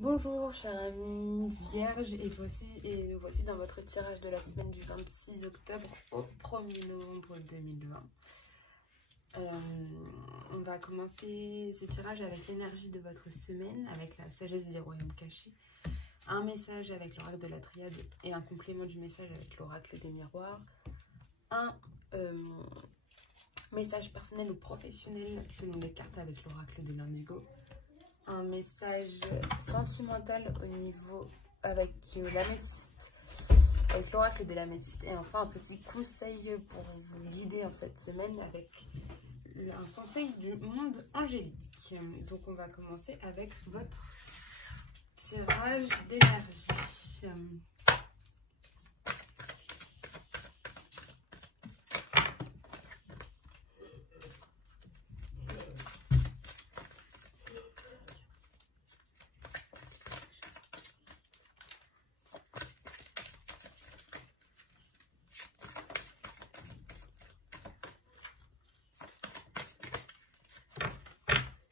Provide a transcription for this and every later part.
Bonjour chers amis vierges, et nous voici dans votre tirage de la semaine du 26 octobre au 1er novembre 2020. On va commencer ce tirage avec l'énergie de votre semaine, avec la sagesse des royaumes cachés, un message avec l'oracle de la triade et un complément du message avec l'oracle des miroirs, un message personnel ou professionnel selon les cartes avec l'oracle de l'indigo, un message sentimental au niveau avec l'améthyste, avec l'oracle de l'améthyste, et enfin un petit conseil pour vous guider en cette semaine avec un conseil du monde angélique. Donc on va commencer avec votre tirage d'énergie.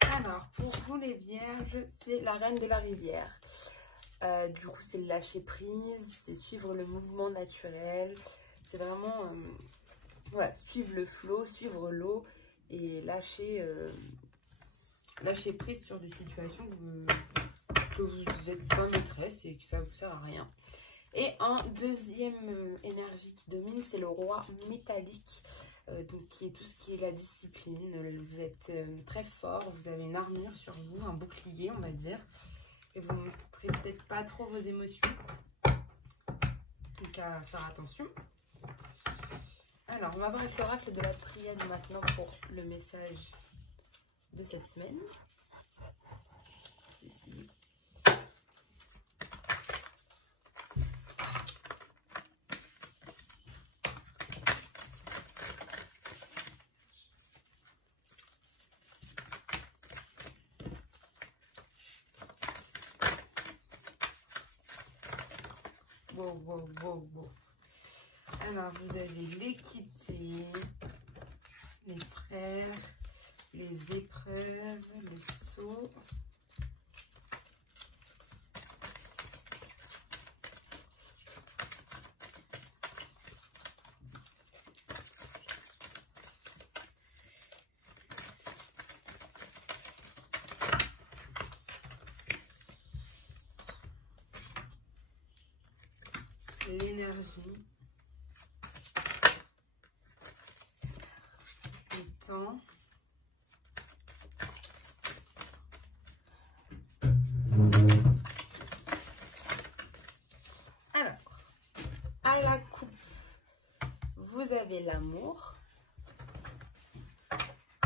Alors, pour vous les vierges, c'est la reine de la rivière. Du coup, c'est le lâcher prise, c'est suivre le mouvement naturel. C'est vraiment voilà, suivre le flot, suivre l'eau et lâcher prise sur des situations que vous n'êtes pas maîtresse et que ça ne vous sert à rien. Et en deuxième énergie qui domine, c'est le roi métallique. Donc qui est tout ce qui est la discipline. Vous êtes très fort, vous avez une armure sur vous, un bouclier on va dire, et vous ne montrez peut-être pas trop vos émotions, donc à faire attention. Alors on va voir avec l'oracle de la triade maintenant pour le message de cette semaine. Ici. Wow. Alors, vous avez l'équité, les frères, les épreuves, le sceau. L'énergie, le temps, alors à la coupe vous avez l'amour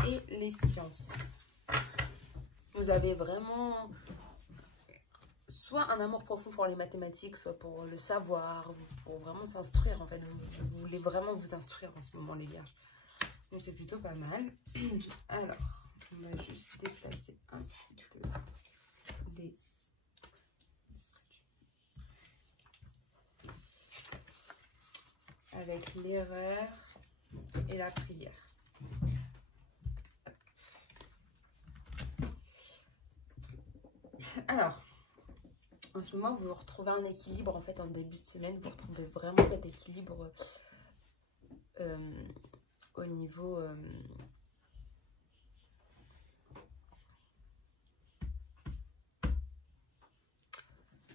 et les sciences. Vous avez vraiment soit un amour profond pour les mathématiques, soit pour le savoir, pour vraiment s'instruire en fait. Vous voulez vraiment vous instruire en ce moment les vierges. Donc c'est plutôt pas mal. Alors, on va juste déplacer un petit peu avec l'erreur et la prière. Alors, en ce moment, vous retrouvez un équilibre, en fait, en début de semaine. Vous retrouvez vraiment cet équilibre au niveau...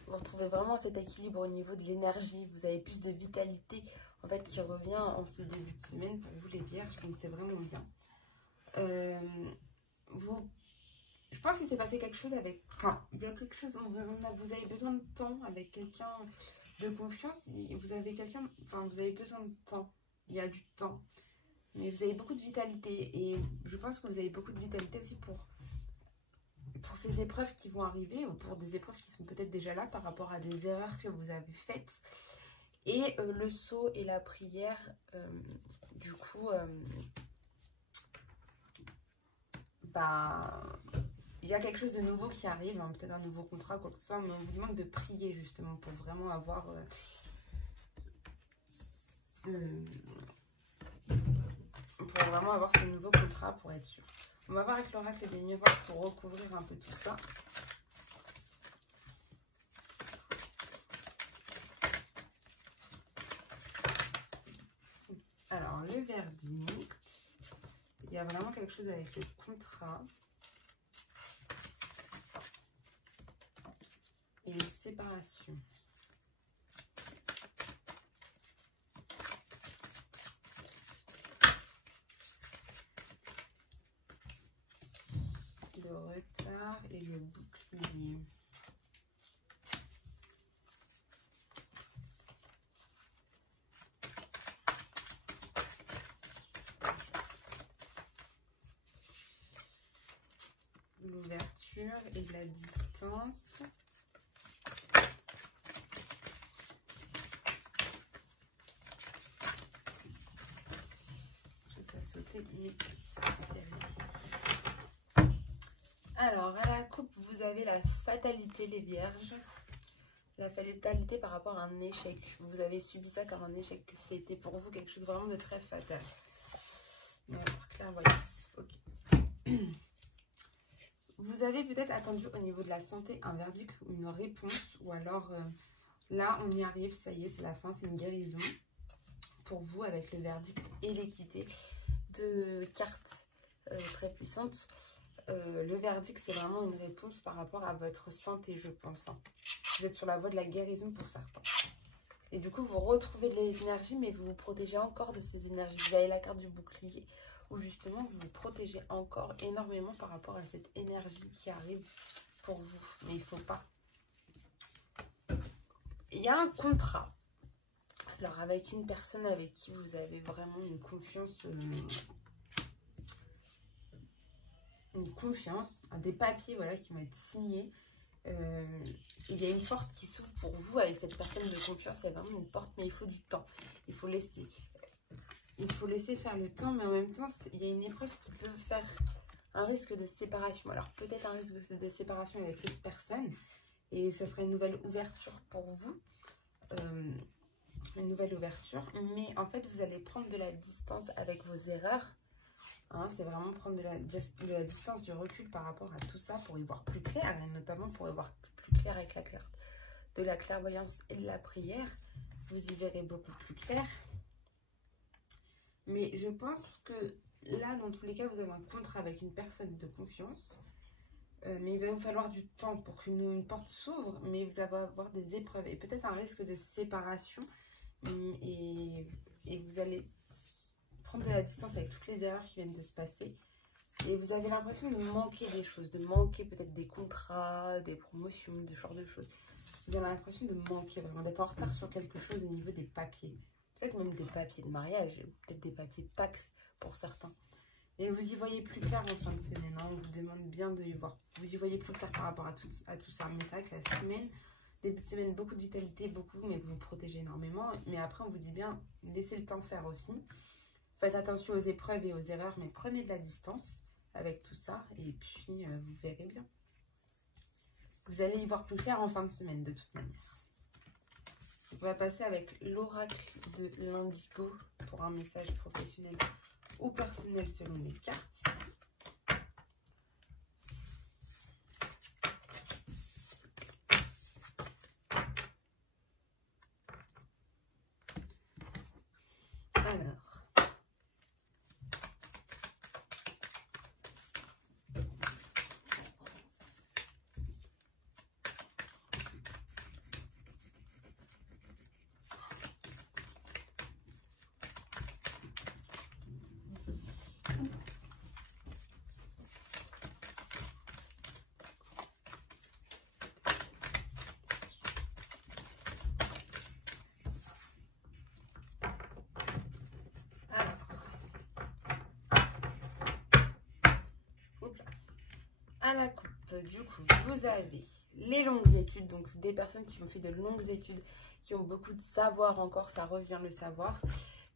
vous retrouvez vraiment cet équilibre au niveau de l'énergie. Vous avez plus de vitalité, en fait, qui revient en ce début de semaine pour vous, les vierges. Donc, c'est vraiment bien. Je pense qu'il s'est passé quelque chose avec... Enfin, il y a quelque chose... Vous avez besoin de temps avec quelqu'un de confiance. Vous avez quelqu'un... Enfin, vous avez besoin de temps. Il y a du temps. Mais vous avez beaucoup de vitalité. Et je pense que vous avez beaucoup de vitalité aussi pour ces épreuves qui vont arriver. Ou pour des épreuves qui sont peut-être déjà là par rapport à des erreurs que vous avez faites. Et le sceau et la prière, du coup... il y a quelque chose de nouveau qui arrive, hein, peut-être un nouveau contrat, quoi que ce soit, mais on vous demande de prier justement pour vraiment avoir ce nouveau contrat, pour être sûr. On va voir avec l'oracle des miroirs pour recouvrir un peu tout ça. Alors, le verdict, il y a vraiment quelque chose avec le contrat et les séparations. Le retard et le bouclier. L'ouverture et la distance. Ça a sauté, mais alors, à la coupe, vous avez la fatalité, les vierges. La fatalité par rapport à un échec. Vous avez subi ça comme un échec. C'était pour vous quelque chose vraiment de très fatal. On va voir clairvoyance. Ok. Vous avez peut-être attendu au niveau de la santé un verdict ou une réponse. Ou alors, là, on y arrive. Ça y est, c'est la fin. C'est une guérison pour vous avec le verdict et l'équité. Deux cartes très puissantes. Le verdict, c'est vraiment une réponse par rapport à votre santé, je pense. Hein. Vous êtes sur la voie de la guérison pour certains. Et du coup, vous retrouvez de l'énergie, mais vous vous protégez encore de ces énergies. Vous avez la carte du bouclier, où justement, vous vous protégez encore énormément par rapport à cette énergie qui arrive pour vous. Mais il ne faut pas. Il y a un contrat. Alors, avec une personne avec qui vous avez vraiment une confiance... des papiers voilà, qui vont être signés. Il y a une porte qui s'ouvre pour vous avec cette personne de confiance. Il y a vraiment une porte, mais il faut du temps. Il faut laisser faire le temps, mais en même temps, il y a une épreuve qui peut faire un risque de séparation. Alors, peut-être un risque de séparation avec cette personne, et ce sera une nouvelle ouverture pour vous. Une nouvelle ouverture, mais en fait, vous allez prendre de la distance avec vos erreurs. Hein, c'est vraiment prendre de la distance, du recul par rapport à tout ça pour y voir plus clair, et notamment pour y voir plus clair avec la carte de la clairvoyance et de la prière. Vous y verrez beaucoup plus clair. Mais je pense que là, dans tous les cas, vous avez un contrat avec une personne de confiance. Mais il va vous falloir du temps pour qu'une porte s'ouvre, mais vous allez avoir des épreuves et peut-être un risque de séparation. Et vous allez prendre de la distance avec toutes les erreurs qui viennent de se passer. Et vous avez l'impression de manquer des choses, de manquer peut-être des contrats, des promotions, ce genre de choses. Vous avez l'impression de manquer vraiment, d'être en retard sur quelque chose au niveau des papiers. Peut-être même des papiers de mariage, peut-être des papiers Pax pour certains. Et vous y voyez plus clair en fin de semaine. Hein, on vous demande bien de y voir. Vous y voyez plus clair par rapport à tout ça. Mais c'est vrai que la semaine, début de semaine, beaucoup de vitalité, beaucoup, mais vous vous protégez énormément. Mais après, on vous dit bien, laissez le temps faire aussi. Faites attention aux épreuves et aux erreurs, mais prenez de la distance avec tout ça. Et puis, vous verrez bien. Vous allez y voir plus clair en fin de semaine, de toute manière. On va passer avec l'oracle de l'indigo pour un message professionnel ou personnel selon les cartes. À la coupe, du coup, vous avez les longues études, donc des personnes qui ont fait de longues études, qui ont beaucoup de savoir encore, ça revient le savoir,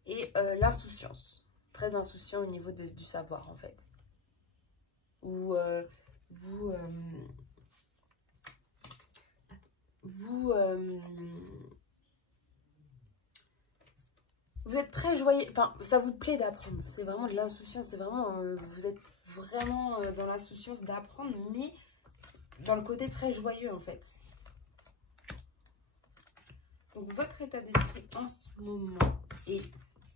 et l'insouciance, très insouciant au niveau du savoir en fait. Où vous êtes très joyeux, enfin ça vous plaît d'apprendre, c'est vraiment de l'insouciance, c'est vraiment, vous êtes vraiment dans l'insouciance d'apprendre, mais dans le côté très joyeux en fait. Donc votre état d'esprit en ce moment est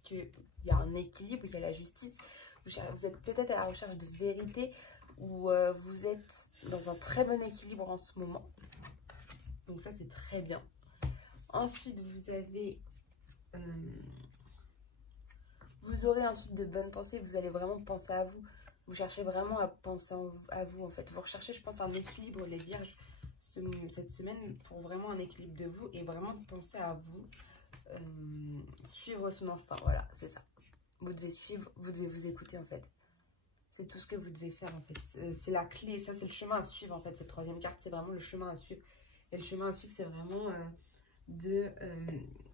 qu'il il y a un équilibre, il y a la justice. Vous êtes peut-être à la recherche de vérité ou vous êtes dans un très bon équilibre en ce moment. Donc ça, c'est très bien. Ensuite, vous aurez ensuite de bonnes pensées. Vous allez vraiment penser à vous. Vous cherchez vraiment à penser à vous, en fait. Vous recherchez, je pense, un équilibre, les vierges, cette semaine, pour vraiment un équilibre de vous et vraiment penser à vous. Suivre son instinct, voilà, c'est ça. Vous devez suivre, vous devez vous écouter, en fait. C'est tout ce que vous devez faire, en fait. C'est la clé, ça, c'est le chemin à suivre, en fait. Cette troisième carte, c'est vraiment le chemin à suivre. Et le chemin à suivre, c'est vraiment de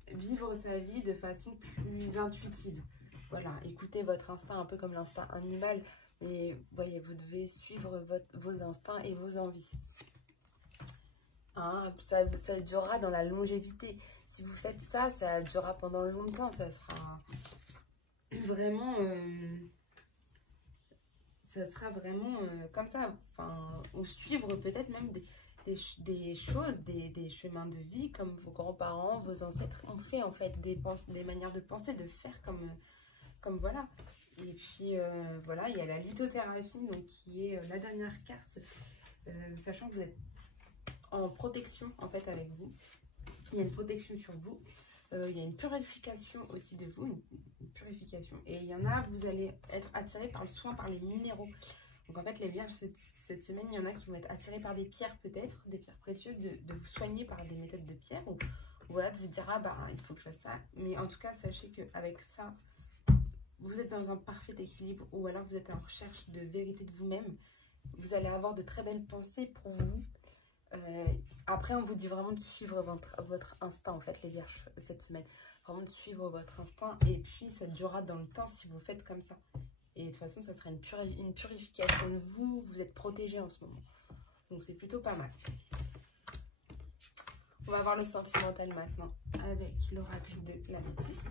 vivre sa vie de façon plus intuitive. Voilà, écoutez votre instinct un peu comme l'instinct animal. Et voyez, vous devez suivre vos instincts et vos envies. Hein, ça durera dans la longévité. Si vous faites ça, ça durera pendant longtemps. Ça sera vraiment... comme ça. Enfin, ou suivre peut-être même des choses, des chemins de vie comme vos grands-parents, vos ancêtres ont fait en fait, des manières de penser, de faire comme voilà. Et puis voilà, il y a la lithothérapie donc, qui est la dernière carte, sachant que vous êtes en protection en fait avec vous. Il y a une protection sur vous. Il y a une purification aussi de vous, une purification. Et il y en a, vous allez être attiré par le soin, par les minéraux. Donc en fait, les vierges, cette semaine, il y en a qui vont être attirés par des pierres peut-être, des pierres précieuses, de vous soigner par des méthodes de pierre. Ou voilà, de vous dire, ah bah, il faut que je fasse ça. Mais en tout cas, sachez qu'avec ça, vous êtes dans un parfait équilibre ou alors vous êtes en recherche de vérité de vous-même. Vous allez avoir de très belles pensées pour vous. Après, on vous dit vraiment de suivre votre instinct, en fait, les vierges, cette semaine. Vraiment de suivre votre instinct. Et puis, ça durera dans le temps si vous faites comme ça. Et de toute façon, ça sera une purification de vous. Vous êtes protégés en ce moment. Donc, c'est plutôt pas mal. On va voir le sentimental maintenant avec l'oracle de l'améthyste.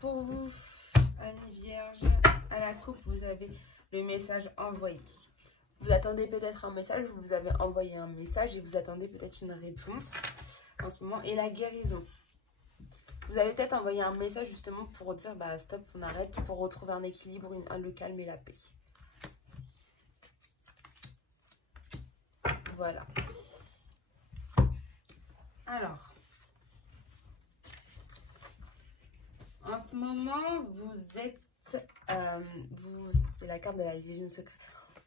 Pour vous, amis vierges, à la coupe, vous avez le message envoyé. Vous attendez peut-être un message, vous avez envoyé un message et vous attendez peut-être une réponse en ce moment. Et la guérison. Vous avez peut-être envoyé un message justement pour dire bah stop, on arrête, pour retrouver un équilibre, le calme et la paix. Voilà. Alors. En ce moment, vous êtes... c'est la carte de la Légion secret.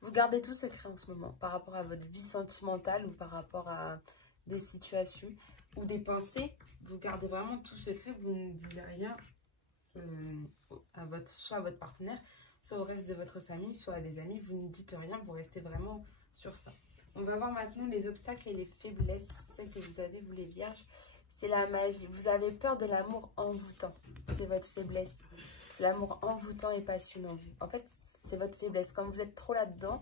Vous gardez tout secret en ce moment par rapport à votre vie sentimentale ou par rapport à des situations ou des pensées. Vous gardez vraiment tout secret. Vous ne disiez rien soit à votre partenaire, soit au reste de votre famille, soit à des amis. Vous ne dites rien. Vous restez vraiment sur ça. On va voir maintenant les obstacles et les faiblesses que vous avez, vous les vierges. C'est la magie. Vous avez peur de l'amour envoûtant. C'est votre faiblesse. C'est l'amour envoûtant et passionnant. En fait, c'est votre faiblesse. Quand vous êtes trop là-dedans,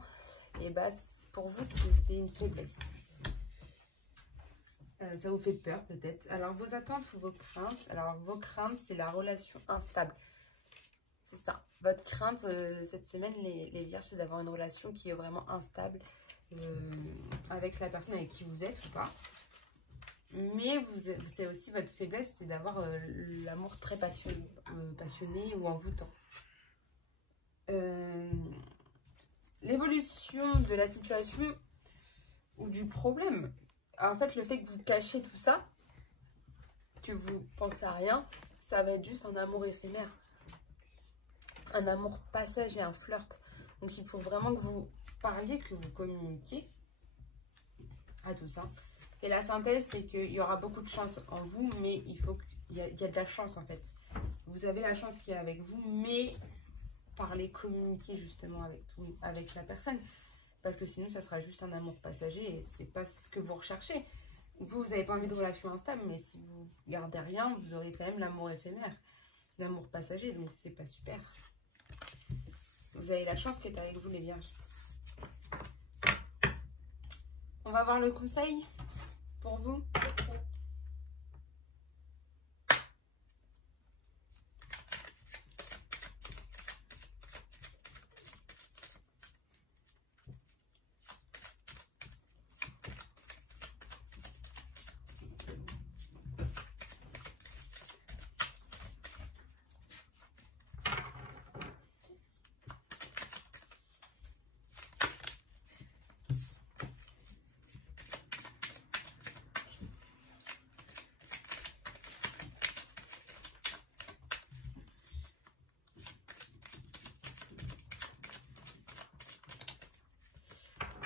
et bah, pour vous, c'est une faiblesse. Ça vous fait peur peut-être. Alors, vos attentes ou vos craintes. Alors, vos craintes, c'est la relation instable. C'est ça. Votre crainte, cette semaine, les vierges, c'est d'avoir une relation qui est vraiment instable avec la personne avec qui vous êtes ou pas. Mais c'est aussi votre faiblesse, c'est d'avoir l'amour très passionné ou envoûtant. L'évolution de la situation ou du problème. En fait, le fait que vous cachez tout ça, que vous pensez à rien, ça va être juste un amour éphémère. Un amour passager, un flirt. Donc, il faut vraiment que vous parliez, que vous communiquiez à tout ça. Et la synthèse, c'est qu'il y aura beaucoup de chance en vous, mais il y a de la chance en fait. Vous avez la chance qui est avec vous, mais parlez, communiquer justement avec la personne. Parce que sinon, ça sera juste un amour passager et c'est pas ce que vous recherchez. Vous n'avez pas envie de relation instable, mais si vous gardez rien, vous aurez quand même l'amour éphémère. l'amour passager, donc c'est pas super. Vous avez la chance qui est avec vous, les vierges. On va voir le conseil pour vous.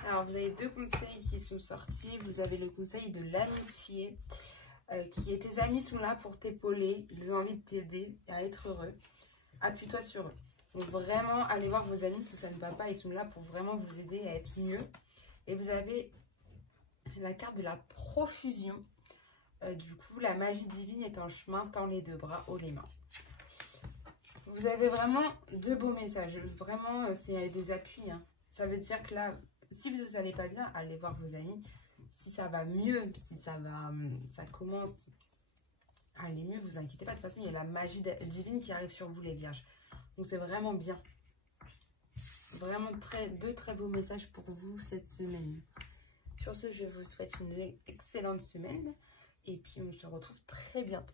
Alors, vous avez deux conseils qui sont sortis. Vous avez le conseil de l'amitié, qui est tes amis sont là pour t'épauler. Ils ont envie de t'aider à être heureux. Appuie-toi sur eux. Donc, vraiment, allez voir vos amis si ça ne va pas. Ils sont là pour vraiment vous aider à être mieux. Et vous avez la carte de la profusion. Du coup, la magie divine est en chemin. Tends les deux bras, haut les mains. Vous avez vraiment deux beaux messages. Vraiment, c'est des appuis. Hein. Ça veut dire que là... Si vous n'allez pas bien, allez voir vos amis. Si ça va mieux, si ça commence à aller mieux, vous inquiétez pas. De toute façon, il y a la magie divine qui arrive sur vous, les vierges. Donc, c'est vraiment bien. Vraiment deux très beaux messages pour vous cette semaine. Sur ce, je vous souhaite une excellente semaine. Et puis, on se retrouve très bientôt.